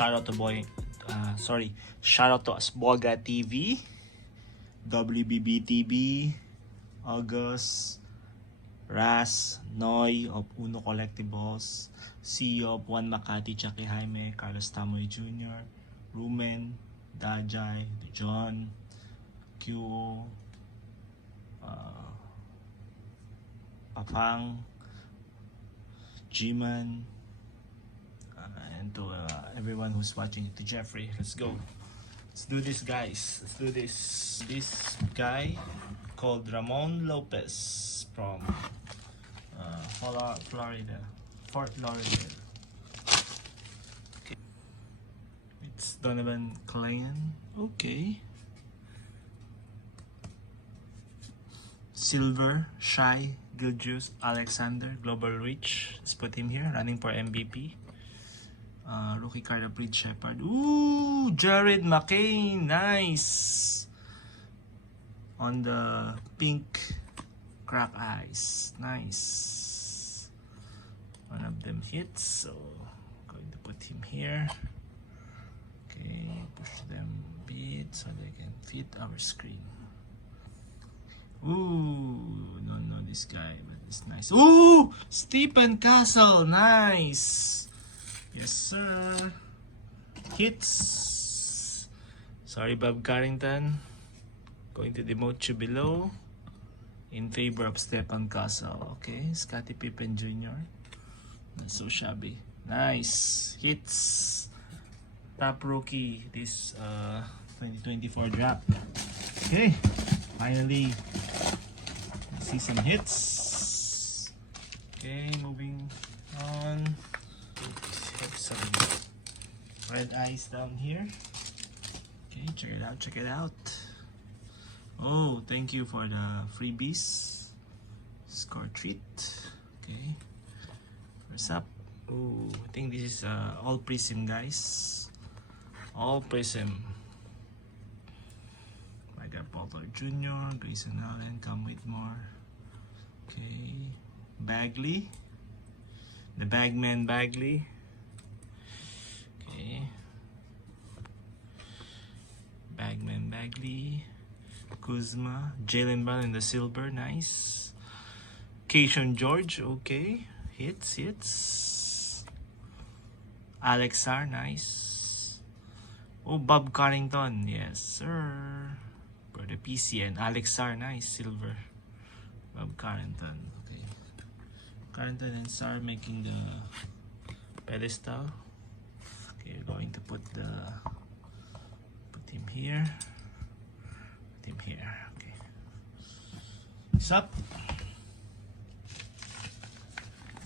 shout out to shout out to Asboga TV, WBB TV, August, Ras, Noy of Uno Collectibles, CEO of Juan Makati, Chucky Jaime, Carlos Tamoy Jr., Rumen, Dajay, John, Q, Papang, G-Man, and to everyone who's watching, to Jeffrey. Let's go. Let's do this, guys. Let's do this. This guy called Ramon Lopez from Florida, Fort Lauderdale. Okay. It's Donovan Clan. Okay. Silver, Shy, Giljuice, Alexander, Global Reach. Let's put him here, running for MVP. Rookie card of Reed Shepard. Ooh, Jared McCain, nice. On the pink crack eyes, nice. One of them hits, so I'm going to put him here. Okay, push them a bit so they can fit our screen. Ooh, don't know this guy, but it's nice. Ooh, Stephen Castle, nice. Yes, sir. Hits. Sorry, Bob Carrington. Going to demote you below in favor of Stephen Castle. Okay, Scottie Pippen Jr. Not so shabby. Nice. Hits. Top rookie this 2024 draft. Okay, finally see some hits. Okay, moving on. Have some red eyes down here. Okay, check it out, check it out. Oh, thank you for the freebies. Score treat. Okay, first up. Oh, I think this is all prism, guys. All prism. I got Potter Jr., Grayson Allen, come with more. Okay, Bagley. The Bagman Bagley. Okay. Bagman Bagley. Kuzma. Jaylen Brown in the silver. Nice. Keyshawn George. Okay. Hits. Alex R. Nice. Oh, Bob Carrington. Yes, sir. For the PCN. Alex R. Nice. Silver. Bob Carrington. Okay. Carrington and Sar making the pedestal. Okay, we're going to put him here. Put him here. Okay. What's up?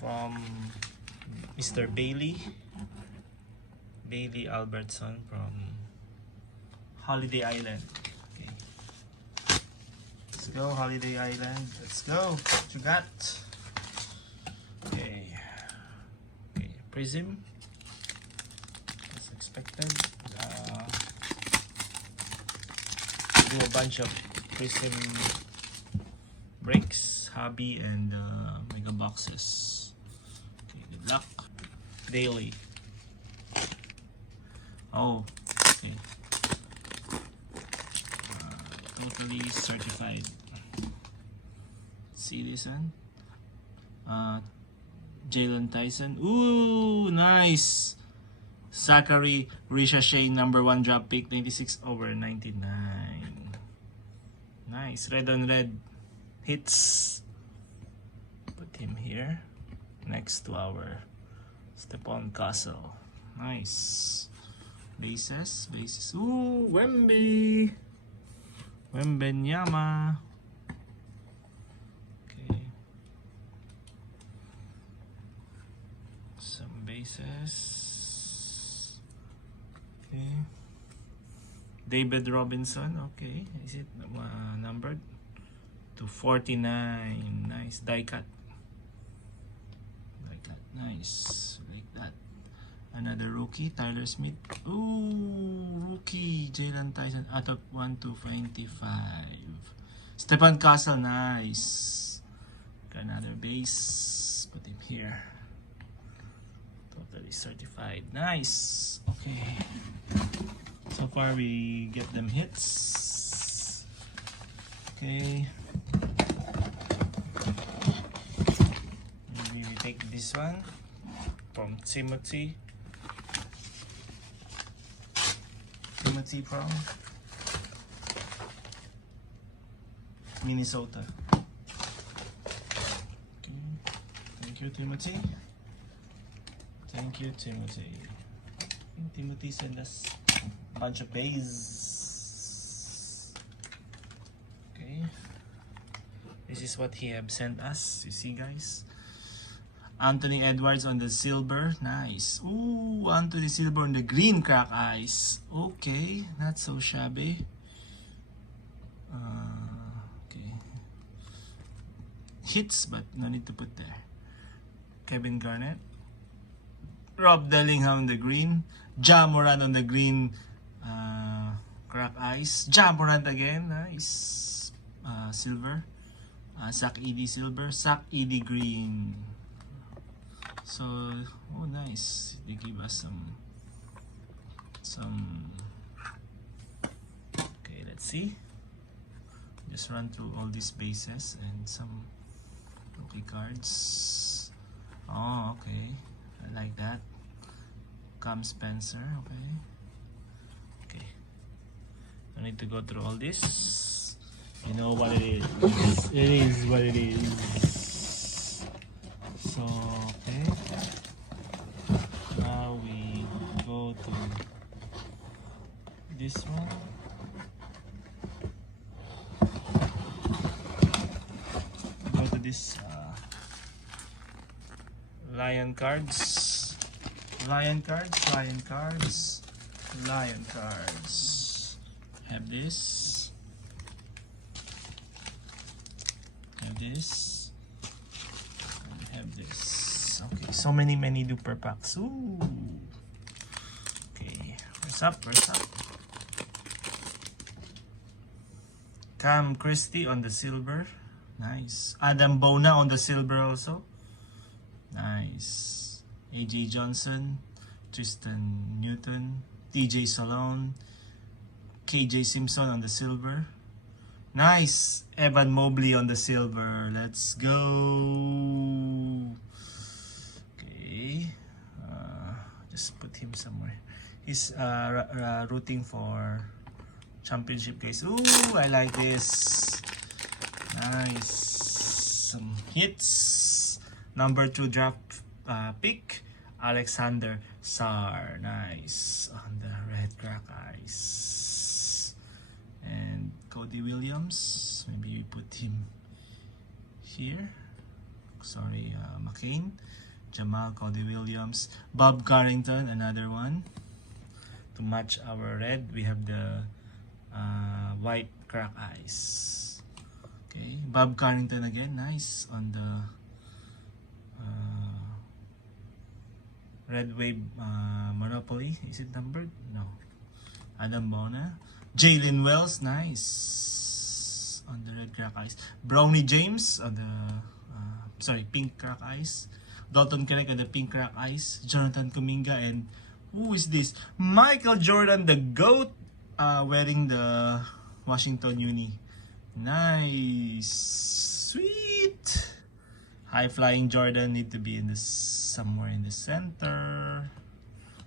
From Mr. Bailey Albertson from Holiday Island. Okay. Let's go, Holiday Island. Let's go. What you got? Okay. Okay, Prism. As expected. Do a bunch of Prism breaks, hobby, and mega boxes. Okay, good luck. Daily. Oh, okay. Totally certified. See this one? Jalen Tyson. Ooh, nice. Zachary Ricochet, number 1 draft pick, 96/99. Nice. Red on red hits. Put him here next to our Stephon Castle. Nice. Bases. Ooh, Wembenyama. Okay. Some bases. Okay. David Robinson. Okay. Is it numbered? To 49. Nice. Die cut. Nice. Like that. Another rookie, Tyler Smith. Ooh, rookie, Jalen Tyson out of 1/25. Stephon Castle, nice. Got another base. Put him here. Totally certified. Nice. Okay. Okay. So far we get them hits. Okay. Maybe we take this one from Timothy. Timothy from Minnesota. Okay. Thank you, Timothy. Thank you, Timothy. I think Timothy sent us a bunch of bays. Okay. This is what he have sent us. You see, guys? Anthony Edwards on the silver. Nice. Ooh, Anthony Silver on the green crack ice. Okay, not so shabby. Okay. Hits, but no need to put there. Kevin Garnett. Rob Dellingham on the green. Ja Morant on the green crack ice. Ja Morant again. Nice. Silver. Zach Edey silver. Zach Edey green. So, oh nice. They give us some. Okay, let's see. Just run through all these bases and some rookie cards. Oh, okay. I like that. Cam Spencer, okay. Okay. I need to go through all this. You know what it is. It is what it is. So, okay. Now we go to this one. Go to this Lion cards. Lion cards. Have this. Have this. And have this. Okay, so many duper packs. Ooh. Okay, where's up? Cam Christie on the silver. Nice. Adam Bona on the silver also. Nice. AJ Johnson, Tristan Newton, TJ Salone, KJ Simpson on the silver. Nice. Evan Mobley on the silver. Let's go. Okay. Just put him somewhere. He's rooting for championship case. Ooh, I like this. Nice. Some hits. Number 2 draft pick, Alexander Sarr. Nice. On the red crack ice. And Cody Williams. Maybe we put him here. Sorry, McCain. Jamal, Cody Williams. Bob Carrington, another one. To match our red, we have the white crack ice. Okay, Bob Carrington again. Nice. On the Red Wave Monopoly. Is it numbered? No. Adam Bona. Jalen Wells. Nice. On the red crack ice. Brownie James on the pink crack ice. Dalton Craig on the pink crack ice. Jonathan Kuminga, and who is this? Michael Jordan, the GOAT, wearing the Washington uni. Nice. Sweet. High flying Jordan need to be in this somewhere in the center.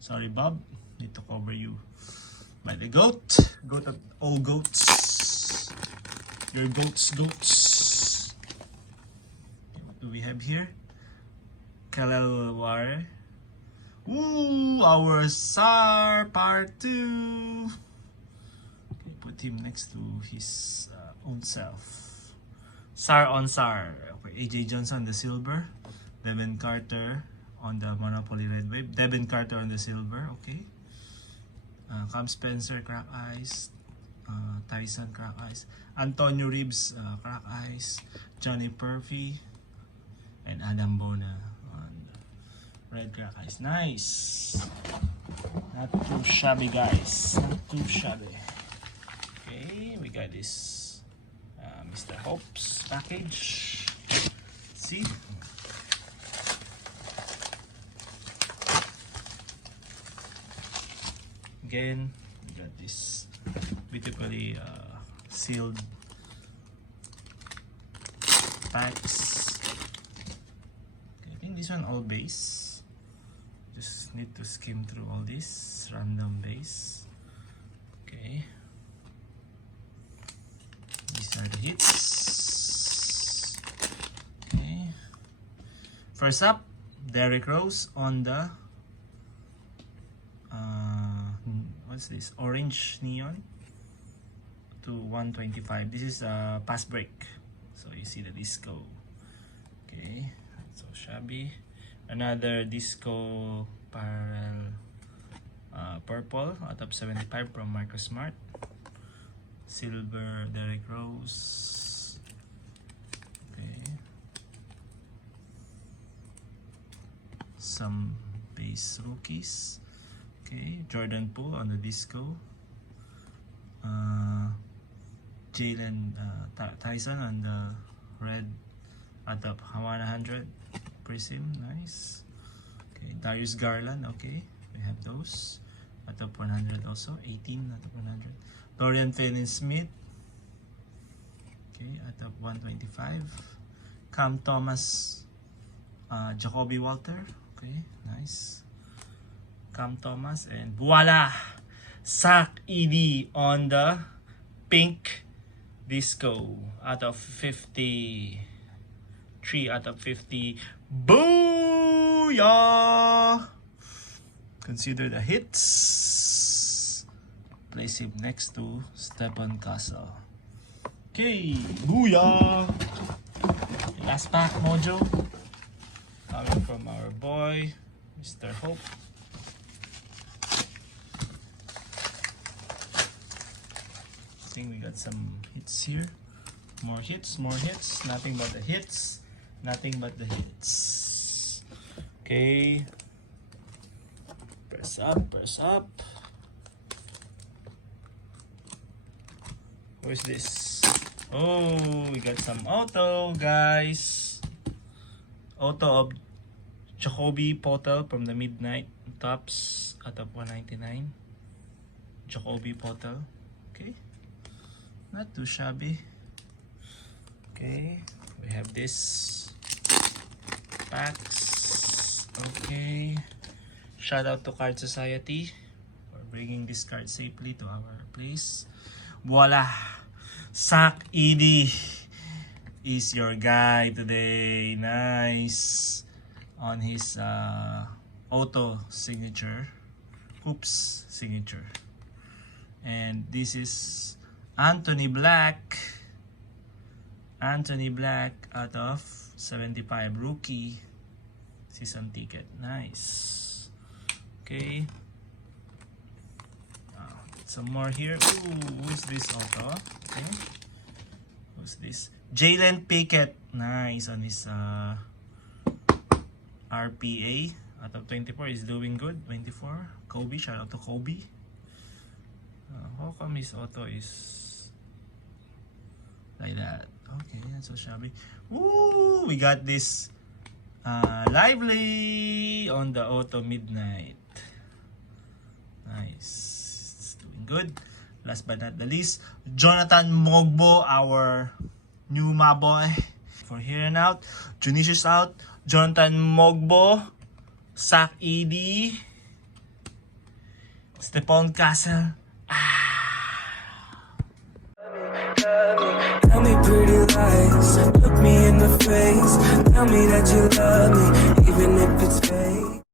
Sorry, Bob, need to cover you by the GOAT. GOAT of all goats. Your goats. What do we have here? Kalel War. Ooh, our Sarr part 2. Okay, put him next to his own self. Sarr on Sarr. Okay, AJ Johnson on the silver. Devin Carter on the Monopoly Red Wave. Devin Carter on the silver. Okay. Cam Spencer crack ice. Tyson crack ice. Antonio Reeves crack ice. Johnny Purphy. And Adam Bona on the red crack ice. Nice. Not too shabby, guys. Not too shabby. Okay, we got this Mr. Hope's package. Let's see. again. We got this beautifully sealed packs. Okay, I think this one all base. Just need to skim through all this random base. Okay. These are the hits. Okay. First up, Derrick Rose on the what's this? Orange neon to 125. This is a pass break. So you see the disco. Okay. So shabby. Another disco parallel purple out of 75 from Microsmart. Silver Derrick Rose. Okay. Some base rookies. Okay, Jordan Poole on the disco. Jalen Tyson on the red out of 100 prism. Nice. Okay, Darius Garland. Okay, we have those out of 100 also. 18 out of 100. Dorian Finney-Smith. Okay, out of 125. Cam Thomas. Jacoby Walter. Okay, nice. Cam Thomas, and voila! Zach Edey on the pink disco out of 50. 3 out of 50. Booyah! Consider the hits. Place him next to Stepan Castle. Okay, booyah! Last pack, Mojo. Coming from our boy, Mr. Hope. I think we got some hits here. More hits, more hits. Nothing but the hits. Nothing but the hits. Okay. Press up, press up. Where's this? Oh, we got some auto, guys. Auto of Jacoby Potel from the Midnight Tops out of 199. Jacoby Potel. Okay. Not too shabby. Okay. We have this packs. Okay. Shout out to Card Society for bringing this card safely to our place. Voila! Zach Edey is your guy today. Nice. On his auto signature. Hoops signature. And this is Anthony Black. Anthony Black out of 75 rookie season ticket. Nice. Okay. Some more here. Ooh, who's this auto? Okay. Who's this? Jalen Pickett. Nice on his RPA out of 24. Is doing good. 24. Kobe. Shout out to Kobe. How come his auto is like that? Okay, that's so shabby. Ooh, we got this Lively on the auto Midnight. Nice. It's doing good. Last but not the least, Jonathan Mogbo, our new boy. For here and out, Junicius out, Jonathan Mogbo, Zach Edey, Stepan Castle. Tell me pretty lies, look me in the face. Tell me that you love me, even if it's fake.